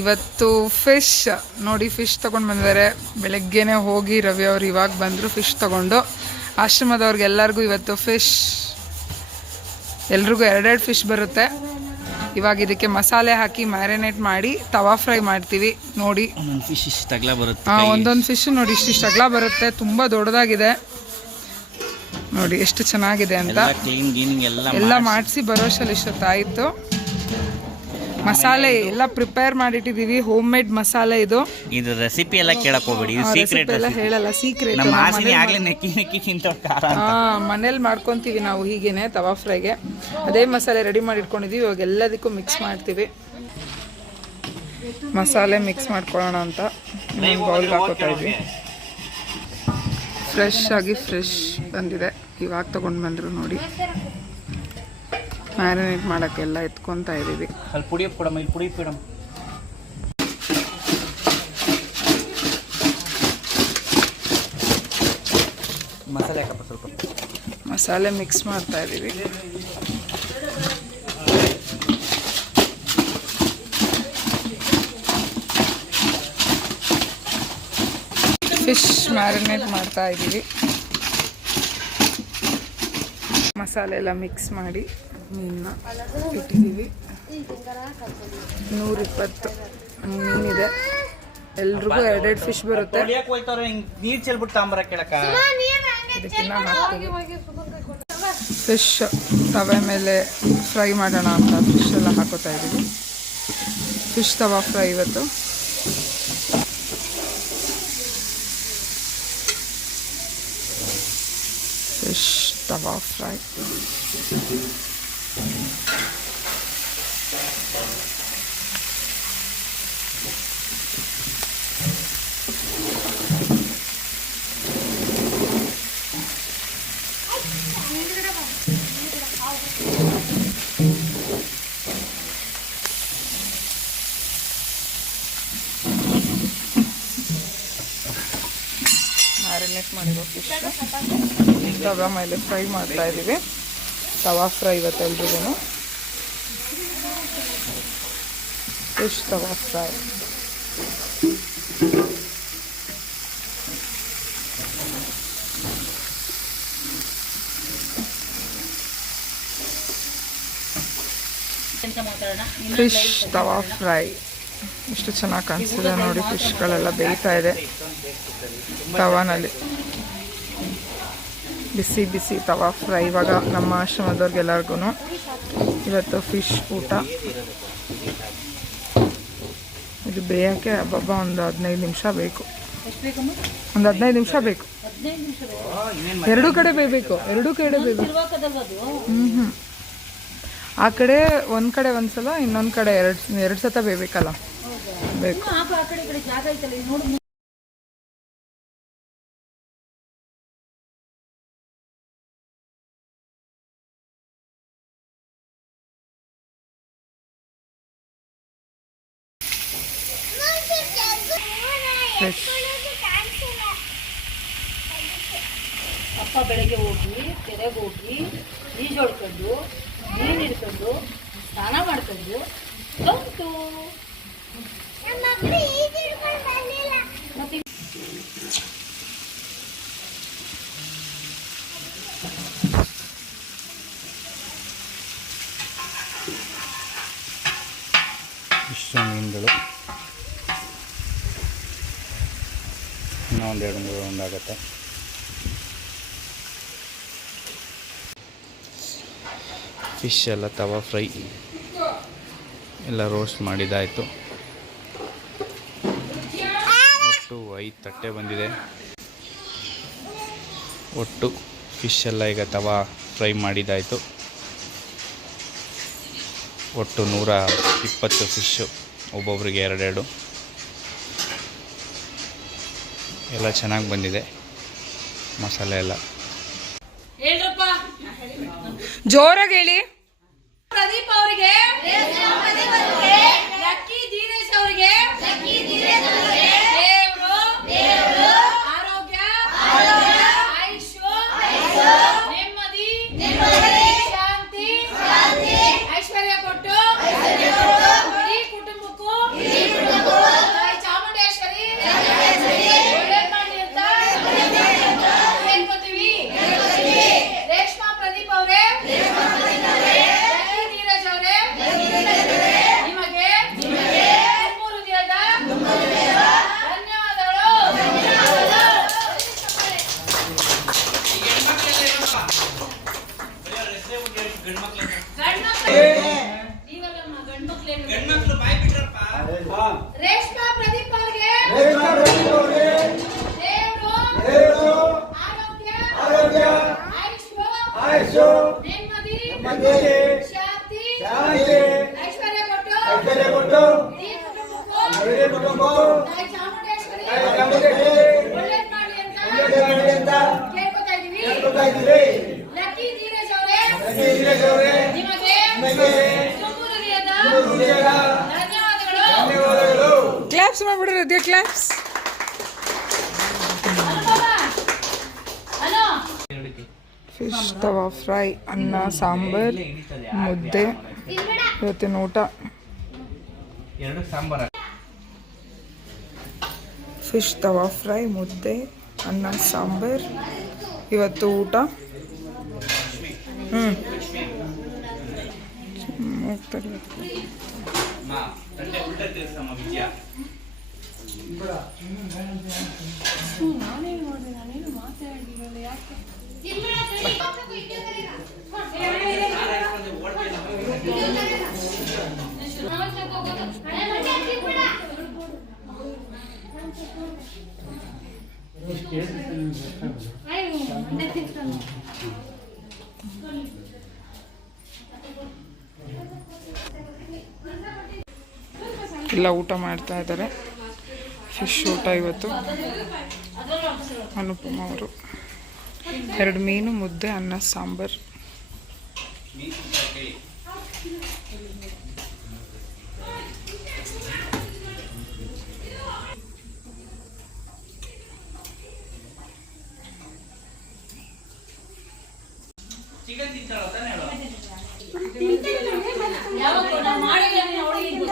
ಇವತ್ತು ಫಿಶ್ ನೋಡಿ, ಫಿಶ್ ತೊಗೊಂಡು ಬಂದಿದ್ದಾರೆ. ಬೆಳಗ್ಗೆನೇ ಹೋಗಿ ರವಿ ಅವರು ಇವಾಗ ಬಂದರು ಫಿಶ್ ತೊಗೊಂಡು. ಆಶ್ರಮದವ್ರಿಗೆಲ್ಲರಿಗೂ ಇವತ್ತು ಫಿಶ್, ಎಲ್ರಿಗೂ ಎರಡೆರಡು ಫಿಶ್ ಬರುತ್ತೆ. ಇವಾಗ ಇದಕ್ಕೆ ಮಸಾಲೆ ಹಾಕಿ ಮ್ಯಾರಿನೇಟ್ ಮಾಡಿ ತವಾ ಫ್ರೈ ಮಾಡ್ತೀವಿ. ನೋಡಿ ಒಂದೊಂದು ಫಿಶ್ ನೋಡಿ ಇಷ್ಟಿಷ್ಟು ಅಗಲ ಬರುತ್ತೆ, ತುಂಬ ದೊಡ್ಡದಾಗಿದೆ ನೋಡಿ ಎಷ್ಟು ಚೆನ್ನಾಗಿದೆ ಅಂತ. ಎಲ್ಲ ಮಾಡಿಸಿ ಬರೋಷ್ಟಲ್ಲಿ ಇಷ್ಟೊತ್ತಾಯಿತು. ಮಸಾಲೆ ಎಲ್ಲ ಪ್ರಿಪೇರ್ ಮಾಡಿಟ್ಟಿದ್ದೀವಿ, ಹೋಮ್ ಮೇಡ್ ಮಸಾಲೆ ಇದು. ಇದು ರೆಸಿಪಿ ಎಲ್ಲ ಕೇಳಕ್ ಹೋಗ್ಬೇಡಿ, ಇದು ಸೀಕ್ರೆಟ್ ಎಲ್ಲ ಹೇಳಲ್ಲ, ಸೀಕ್ರೆಟ್. ಮನೇಲಿ ಮಾಡ್ಕೊತೀವಿ ನಾವು ಹೀಗೇನೆ ತವಾ ಫ್ರೈಗೆ. ಅದೇ ಮಸಾಲೆ ರೆಡಿ ಮಾಡಿ ಇಟ್ಕೊಂಡಿದ್ದೀವಿ. ಇವಾಗ ಎಲ್ಲದಕ್ಕೂ ಮಿಕ್ಸ್ ಮಾಡ್ತೀವಿ. ಮಸಾಲೆ ಮಿಕ್ಸ್ ಮಾಡ್ಕೊಳ್ಳೋಣ ಅಂತ ಬೌಲ್ಗೆ ಹಾಕೋತಾ ಇದ್ವಿ. ಫ್ರೆಶ್ ಆಗಿ ಫ್ರೆಶ್ ಬಂದಿದೆ, ಇವಾಗ ತೊಗೊಂಡು ಬಂದರು ನೋಡಿ. ಮ್ಯಾರಿನೇಟ್ ಮಾಡೋಕ್ಕೆಲ್ಲ ಎತ್ಕೊತಾ ಇದ್ದೀವಿ. ಮಸಾಲೆ ಮಿಕ್ಸ್ ಮಾಡ್ತಾ ಇದ್ದೀವಿ. ಫಿಶ್ ಮ್ಯಾರಿನೇಟ್ ಮಾಡ್ತಾ ಇದ್ದೀವಿ. ಮಸಾಲೆ ಎಲ್ಲ ಮಿಕ್ಸ್ ಮಾಡಿ ಮೀನನ್ನ ಇಟ್ಟಿದ್ದೀವಿ. 120 ಮೀನಿದೆ. ಎಲ್ರಿಗೂ ಎರಡೆರಡು ಫಿಶ್ ಬರುತ್ತೆ. ಇದಕ್ಕಿನ್ನ ಹಾಕ್ತೀವಿ. ಫಿಶ್ ತವೆ ಮೇಲೆ ಫ್ರೈ ಮಾಡೋಣ ಅಂತ ಫಿಶ್ ಎಲ್ಲ ಹಾಕೋತಾ ಇದ್ದೀವಿ. ಫಿಶ್ ತವಾ ಫ್ರೈ ಇವತ್ತು. ಫಿಶ್ ತವಾ ಫ್ರೈ. ಮ್ಯಾರಿನೇಟ್ ಮಾಡಿರೋ ಫಿಶ್ ತವಾ ಮೇಲೆ ಫ್ರೈ ಮಾಡ್ತಾ ಇದ್ದೀವಿ. ತವಾ ಫ್ರೈ ಇವತ್ತು ಎಲ್ರಿಗೂ. ಫಿಶ್ ತವಾ ಫ್ರೈ. ಫಿಶ್ ತವಾ ಫ್ರೈ ಎಷ್ಟು ಚೆನ್ನಾಗಿ ಕಾಣಿಸ್ತಿದೆ ನೋಡಿ. ಫಿಶ್ಗಳೆಲ್ಲ ಬೇಯ್ತಾ ಇದೆ ತವಾನಲ್ಲಿ. ಬಿಸಿ ಬಿಸಿ ತವಾ ಫ್ರೈ. ಇವಾಗ ನಮ್ಮ ಆಶ್ರಮದವ್ರಿಗೆಲ್ಲರಿಗೂ ಇವತ್ತು ಫಿಶ್ ಊಟ. ಇದು ಬೇಯೋಕ್ಕೆ ಹಬ್ಬ ಒಂದು 15 ನಿಮಿಷ ಬೇಕು. ಒಂದು 15 ನಿಮಿಷ ಬೇಕು. ಎರಡೂ ಕಡೆ ಬೇಯಬೇಕು. ಆ ಕಡೆ ಒಂದು ಕಡೆ ಒಂದ್ಸಲ, ಇನ್ನೊಂದು ಕಡೆ ಎರಡು ಸತ ಬೇಯಬೇಕಲ್ಲ, ಬೇಕು. ಅಪ್ಪ ಬೆಳಗ್ಗೆ ಹೋಗಿ ಕೆರೆಗೆ ಹೋಗಿ ಈಜು ಹೊಡ್ಕೊಂಡು ಮೀನು ಹಿಡ್ಕೊಂಡು ಸ್ನಾನ ಮಾಡ್ಕೊಂಡು ಬಂತು. ಇಷ್ಟು ಮೀನುಗಳು ಇನ್ನೂ ಒಂದೆರಡು ಮೂರು ಒಂದಾಗತ್ತೆ. ಫಿಶ್ ಎಲ್ಲ ತವಾ ಫ್ರೈ ಎಲ್ಲ ರೋಸ್ಟ್ ಮಾಡಿದ್ದಾಯಿತು. ಒಟ್ಟು 5 ತಟ್ಟೆ ಬಂದಿದೆ. ಒಟ್ಟು ಫಿಶ್ ಎಲ್ಲ ಈಗ ತವಾ ಫ್ರೈ ಮಾಡಿದ್ದಾಯಿತು. ಒಟ್ಟು 120 ಫಿಶ್ಶು, ಒಬ್ಬೊಬ್ರಿಗೆ ಎರಡೆರಡು. ಎಲ್ಲ ಚೆನ್ನಾಗಿ ಬಂದಿದೆ ಮಸಾಲೆ ಎಲ್ಲ. ಜೋರಾಗಿ ಹೇಳಿ. ಪ್ರದೀಪ್ ಅವರಿಗೆ, ಲಕ್ಕಿ ದಿನೇಶ್ ಅವರಿಗೆ ದೇವರು ಆರೋಗ್ಯ, ಆಯುಷು, ನೆಮ್ಮದಿ, ಶಾಂತಿ, ಐಶ್ವರ್ಯ ಕೊಟ್ಟು ಇಡೀ ಕುಟುಂಬಕ್ಕೂ ಕ್ಲಾಪ್ಸ್ ಮಾಡ್ಬಿಡ್ರಿ ಹೃದಯ, ಕ್ಲಾಪ್ಸ್. ಹಲೋ ಫಿಶ್ ತವಾ ಫ್ರೈ, ಅನ್ನ ಸಾಂಬಾರ್, ಮುದ್ದೆ ಇವತ್ತಿನ ಊಟ. ಫಿಶ್ ತವಾ ಫ್ರೈ, ಮುದ್ದೆ, ಅನ್ನ ಸಾಂಬಾರ್ ಇವತ್ತು ಊಟ. ಎಲ್ಲ ಊಟ ಮಾಡ್ತಾ ಇದ್ದಾರೆ. ಫಿಶ್ ಊಟ ಇವತ್ತು. ಅನುಪಮ ಅವರು 2 ಮೀನು, ಮುದ್ದೆ, ಅನ್ನ ಸಾಂಬಾರ್. ಯಾವಾಗ ಮಾಡಿಲ್ಲ